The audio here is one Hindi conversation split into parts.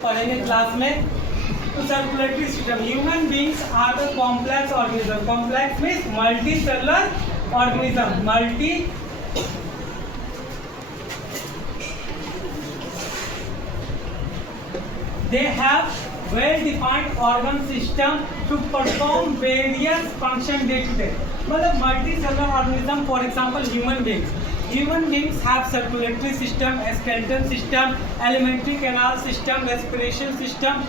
पढ़ेंगे क्लास में। तो circulatory system, human beings are the complex organism. Complex means multi cellular organism. Multi they have well defined organ system to perform various function day to day. मतलब multi cellular organism, for example human beings have circulatory system, skeletal system, alimentary canal system, respiration system.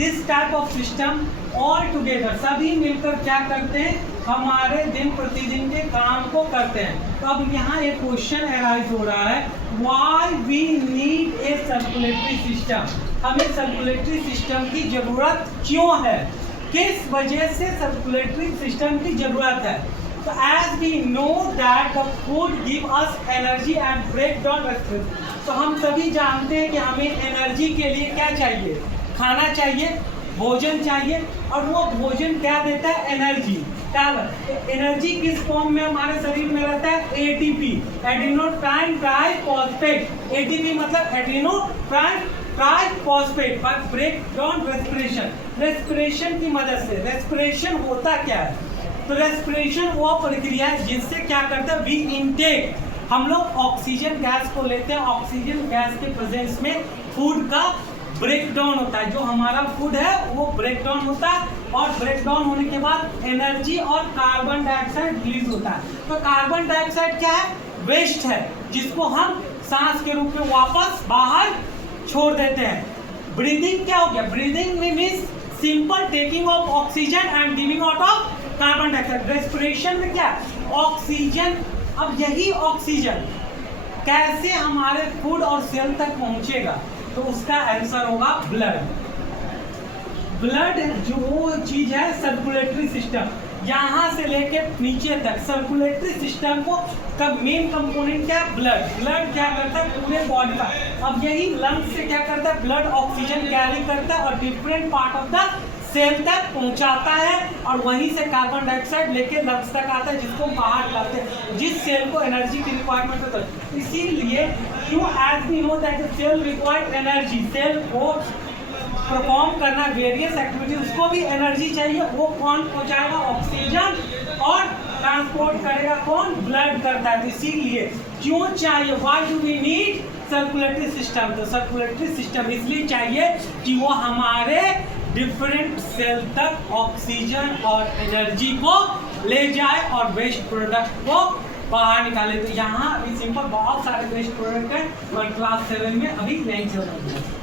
This type of system all together सभी मिलकर क्या करते हैं, हमारे दिन प्रतिदिन के काम को करते हैं। तो अब यहाँ एक क्वेश्चन अराइज हो रहा है, why we need a circulatory system? हमें सर्कुलेटरी सिस्टम की जरूरत क्यों है, किस वजह से सर्कुलेटरी सिस्टम की जरूरत है? तो as we know that the food give us energy and break down respiration. तो हम सभी जानते हैं कि हमें एनर्जी के लिए क्या चाहिए, खाना चाहिए, भोजन चाहिए, और वो भोजन क्या देता है, एनर्जी। एनर्जी किस फॉर्म में हमारे शरीर में रहता है, एटीपी, एडिनोसिन ट्राइफॉस्फेट। एटीपी मतलब एडिनोसिन ट्राइफॉस्फेट पर ब्रेक डाउन रेस्पिरेशन। रेस्पिरेशन की मदद से, रेस्पिरेशन होता क्या है, तो रेस्पिरेशन वो प्रक्रिया है जिससे क्या करता है, वी इनटेक, हम लोग ऑक्सीजन गैस को लेते हैं। ऑक्सीजन गैस के प्रेजेंस में फूड का ब्रेक डाउन होता है, जो हमारा फूड है वो ब्रेक डाउन होता है, और ब्रेक डाउन होने के बाद एनर्जी और कार्बन डाइऑक्साइड रिलीज होता है। तो कार्बन डाइऑक्साइड क्या है, वेस्ट है, जिसको हम सांस के रूप में वापस बाहर छोड़ देते हैं। ब्रीदिंग क्या हो गया, breathing means simple taking of oxygen and giving out of carbon dioxide. Respiration में क्या, ऑक्सीजन। अब यही ऑक्सीजन कैसे हमारे फूड और सेल तक पहुंचेगा, तो उसका आंसर होगा ब्लड। ब्लड जो चीज है, सर्कुलेटरी सिस्टम, यहाँ से लेके नीचे तक सर्कुलेटरी सिस्टम को मेन कंपोनेंट क्या है, ब्लड। ब्लड क्या करता है, पूरे बॉडी का। अब यही लंग्स से क्या करता है, ब्लड ऑक्सीजन कैरी करता है और different part of the cell तक पहुंचाता है, और वहीं से कार्बन डाइऑक्साइड लेके लंग्स तक आता है, जिसको बाहर लाते हैं, जिस सेल को एनर्जी की रिक्वायरमेंट होता है। इसीलिए क्यों, as we know that cell required energy, cell को परफॉर्म करना वेरियस एक्टिविटी, उसको भी एनर्जी चाहिए। वो कौन पहुंचाएगा, ऑक्सीजन, और ट्रांसपोर्ट करेगा कौन, ब्लड करता है। इसीलिए क्यों चाहिए, why do we need circulatory system? तो सर्कुलेटरी सिस्टम इसलिए चाहिए कि वो हमारे डिफरेंट सेल तक ऑक्सीजन और एनर्जी को ले जाए और वेस्ट प्रोडक्ट को बाहर निकाले। तो यहाँ अभी सिंपल बहुत सारे वेस्ट प्रोडक्ट हैं, और क्लास 7 में अभी नहीं चल रहा है।